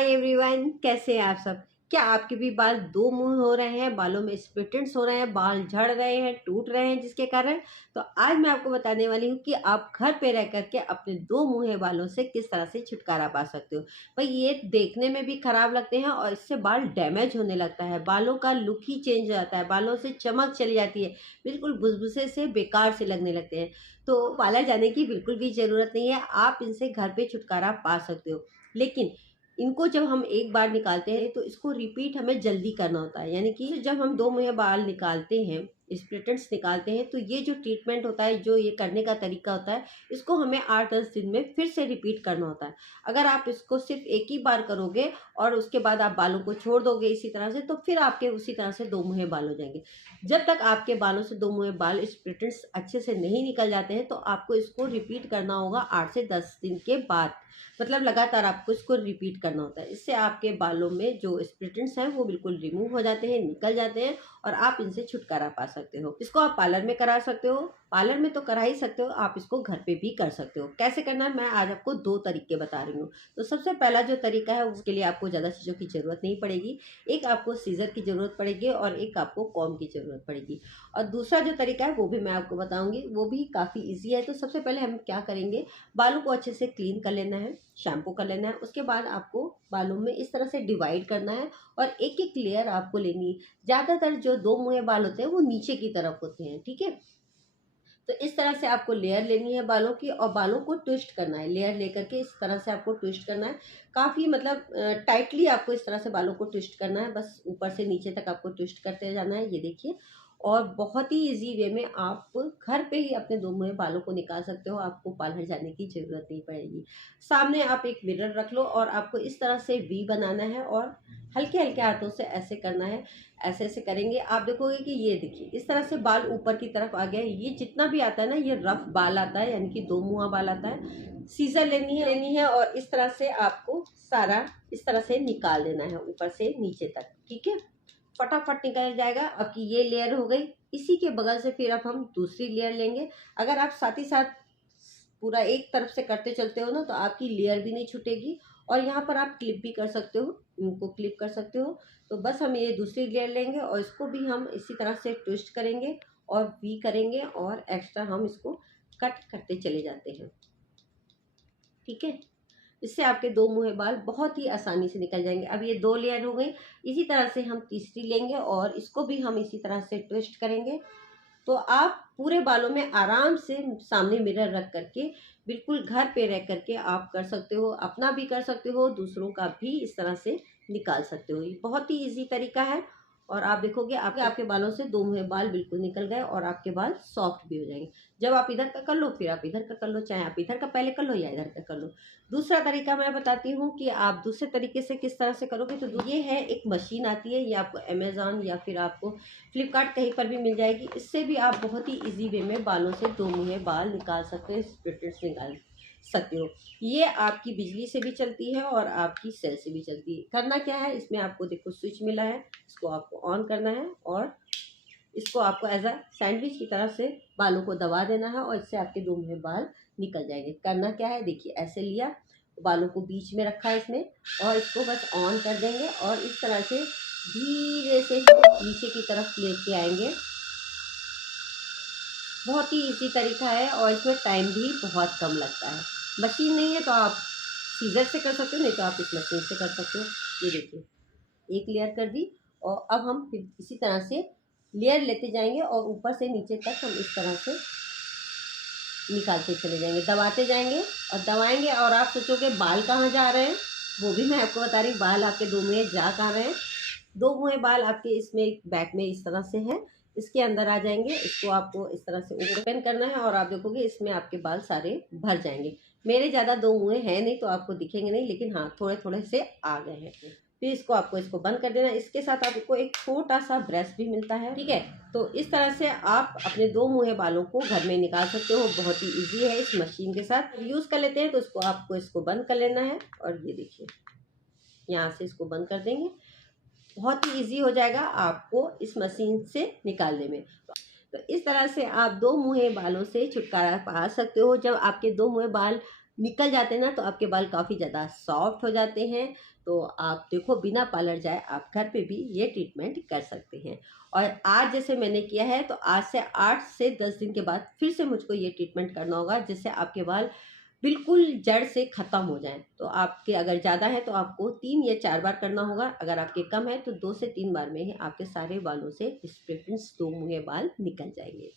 Hi everyone, कैसे हैं आप सब। क्या आपके भी बाल दो मुंह हो रहे हैं, बालों में स्प्लिट एंड्स हो रहे हैं, बाल झड़ रहे हैं, टूट रहे हैं जिसके कारण। तो आज मैं आपको बताने वाली हूँ कि आप घर पे रह करके अपने दो मुंहे बालों से किस तरह से छुटकारा पा सकते हो। भाई ये देखने में भी खराब लगते हैं और इससे बाल डैमेज होने लगता है, बालों का लुक ही चेंज हो जाता है, बालों से चमक चली जाती है, बिल्कुल बुसबुसे से बेकार से लगने लगते हैं। तो पार्लर जाने की बिल्कुल भी ज़रूरत नहीं है, आप इनसे घर पे छुटकारा पा सकते हो। लेकिन इनको जब हम एक बार निकालते हैं तो इसको रिपीट हमें जल्दी करना होता है, यानी कि जब हम दो मुहैया बाल निकालते हैं, स्प्लिटेंट्स निकालते हैं, तो ये जो ट्रीटमेंट होता है, जो ये करने का तरीका होता है, इसको हमें 8-10 दिन में फिर से रिपीट करना होता है। अगर आप इसको सिर्फ एक ही बार करोगे और उसके बाद आप बालों को छोड़ दोगे इसी तरह से, तो फिर आपके उसी तरह से दो मुहे बाल हो जाएंगे। जब तक आपके बालों से दो मुहे बाल स्प्लिटेंट्स अच्छे से नहीं निकल जाते हैं, तो आपको इसको रिपीट करना होगा 8 से 10 दिन के बाद। मतलब लगातार आपको इसको रिपीट करना होता है। इससे आपके बालों में जो स्प्लिटेंट्स हैं वो बिल्कुल रिमूव हो जाते हैं, निकल जाते हैं और आप इनसे छुटकारा पा सकते हो। इसको आप पार्लर में करा सकते हो, पार्लर में तो करा ही सकते हो, आप इसको घर पे भी कर सकते हो। कैसे करना है मैं आज आपको दो तरीके बता रही हूँ। तो सबसे पहला जो तरीका है उसके लिए आपको ज़्यादा चीज़ों की ज़रूरत नहीं पड़ेगी। एक आपको सीजर की ज़रूरत पड़ेगी और एक आपको कॉम्ब की ज़रूरत पड़ेगी। और दूसरा जो तरीका है वो भी मैं आपको बताऊँगी, वो भी काफ़ी ईजी है। तो सबसे पहले हम क्या करेंगे, बालों को अच्छे से क्लीन कर लेना है, शैम्पू कर लेना है। उसके बाद आपको बालों में इस तरह से डिवाइड करना है और एक एक लेयर आपको लेनी है। ज़्यादातर जो दो मुहे बाल होते हैं वो नीचे की तरफ होते हैं, ठीक है। तो इस तरह से आपको लेयर लेनी है बालों की और बालों को ट्विस्ट करना है। लेयर लेकर के इस तरह से आपको ट्विस्ट करना है, काफ़ी मतलब टाइटली आपको इस तरह से बालों को ट्विस्ट करना है। बस ऊपर से नीचे तक आपको ट्विस्ट करते जाना है, ये देखिए। और बहुत ही इजी वे में आप घर पे ही अपने दो मुहे बालों को निकाल सकते हो, आपको पार्लर जाने की ज़रूरत नहीं पड़ेगी। सामने आप एक मिरर रख लो और आपको इस तरह से वी बनाना है और हल्के हल्के हाथों से ऐसे करना है। ऐसे ऐसे करेंगे, आप देखोगे कि ये देखिए इस तरह से बाल ऊपर की तरफ आ गया है। ये जितना भी आता है ना, ये रफ बाल आता है, यानी कि दो मुहा बाल आता है। सीजर लेनी है और इस तरह से आपको सारा इस तरह से निकाल देना है ऊपर से नीचे तक, ठीक है। फटाफट निकल जाएगा। अब की ये लेयर हो गई, इसी के बगल से फिर अब हम दूसरी लेयर लेंगे। अगर आप साथ ही साथ पूरा एक तरफ से करते चलते हो ना, तो आपकी लेयर भी नहीं छूटेगी। और यहाँ पर आप क्लिप भी कर सकते हो, इनको क्लिप कर सकते हो। तो बस हम ये दूसरी लेयर लेंगे और इसको भी हम इसी तरह से ट्विस्ट करेंगे और वी करेंगे और एक्स्ट्रा हम इसको कट करते चले जाते हैं, ठीक है। इससे आपके दो मुहे बाल बहुत ही आसानी से निकल जाएंगे। अब ये दो लेयर हो गई, इसी तरह से हम तीसरी लेंगे और इसको भी हम इसी तरह से ट्विस्ट करेंगे। तो आप पूरे बालों में आराम से सामने मिरर रख करके बिल्कुल घर पे रह करके आप कर सकते हो, अपना भी कर सकते हो, दूसरों का भी इस तरह से निकाल सकते हो। ये बहुत ही इजी तरीका है और आप देखोगे आपके आपके बालों से दो मुहे बाल बिल्कुल निकल गए और आपके बाल सॉफ्ट भी हो जाएंगे। जब आप इधर का कर लो फिर आप इधर का कर लो, चाहे आप इधर का पहले कर लो या इधर का कर लो। दूसरा तरीका मैं बताती हूँ कि आप दूसरे तरीके से किस तरह से करोगे। तो ये है, एक मशीन आती है, ये आपको अमेजोन या फिर आपको फ्लिपकार्ट कहीं पर भी मिल जाएगी। इससे भी आप बहुत ही इजी वे में बालों से दो मुहे बाल निकाल सकते हो, स्प्लिटेंट्स निकाल सकते हो। ये आपकी बिजली से भी चलती है और आपकी सेल से भी चलती है। करना क्या है, इसमें आपको देखो स्विच मिला है, इसको आपको ऑन करना है और इसको आपको एज अ सैंडविच की तरह से बालों को दबा देना है और इससे आपके दो मुहे बाल निकल जाएंगे। करना क्या है, देखिए ऐसे लिया, बालों को बीच में रखा है इसमें और इसको बस ऑन कर देंगे और इस तरह से धीरे से नीचे की तरफ लेके आएंगे। बहुत ही इजी तरीका है और इसमें टाइम भी बहुत कम लगता है। मशीन नहीं है तो आप सीजर से कर सकते हो, नहीं तो आप इस मशीन से कर सकते हो। ये देखिए एक लेयर कर दी और अब हम फिर इसी तरह से लेयर लेते जाएंगे और ऊपर से नीचे तक हम इस तरह से निकालते चले जाएंगे, दबाते जाएंगे और दबाएंगे। और आप सोचोगे बाल कहाँ जा रहे हैं, वो भी मैं आपको बता रही हूँ। बाल आपके दो मुहे जा कहाँ रहे हैं, दो मुहे बाल आपके इसमें बैक में इस तरह से है, इसके अंदर आ जाएंगे। इसको आपको इस तरह से ओपन करना है और आप देखोगे इसमें आपके बाल सारे भर जाएंगे। मेरे ज़्यादा दो मुहे हैं नहीं तो आपको दिखेंगे नहीं, लेकिन हाँ थोड़े थोड़े से आ गए हैं। फिर इसको बंद कर देना। इसके साथ आपको एक छोटा सा ब्रश भी मिलता है, ठीक है। तो इस तरह से आप अपने दो मुहे बालों को घर में निकाल सकते हो, बहुत ही इजी है। इस मशीन के साथ यूज़ कर लेते हैं तो इसको आपको इसको बंद कर लेना है और ये देखिए यहाँ से इसको बंद कर देंगे। बहुत ही ईजी हो जाएगा आपको इस मशीन से निकालने में। तो इस तरह से आप दो मुहे बालों से छुटकारा पा सकते हो। जब आपके दो मुहे बाल निकल जाते हैं ना, तो आपके बाल काफ़ी ज़्यादा सॉफ्ट हो जाते हैं, तो आप देखो बिना पार्लर जाए आप घर पे भी ये ट्रीटमेंट कर सकते हैं। और आज जैसे मैंने किया है तो आज से 8 से 10 दिन के बाद फिर से मुझको ये ट्रीटमेंट करना होगा, जिससे आपके बाल बिल्कुल जड़ से ख़त्म हो जाएँ। तो आपके अगर ज़्यादा है तो आपको 3 या 4 बार करना होगा, अगर आपके कम है तो 2 से 3 बार में ही आपके सारे बालों से स्प्लिट एंड्स 2 मुँहे बाल निकल जाएँगे।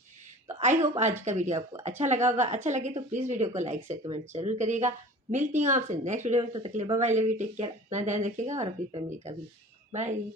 तो आई होप आज का वीडियो आपको अच्छा लगा होगा। अच्छा लगे तो प्लीज़ वीडियो को लाइक शेयर कमेंट ज़रूर करिएगा। मिलती हूँ आपसे नेक्स्ट वीडियो में, तब तक के लिए bye bye, love you, take care, अपना ध्यान रखिएगा और अपनी फैमिली का भी। बाय।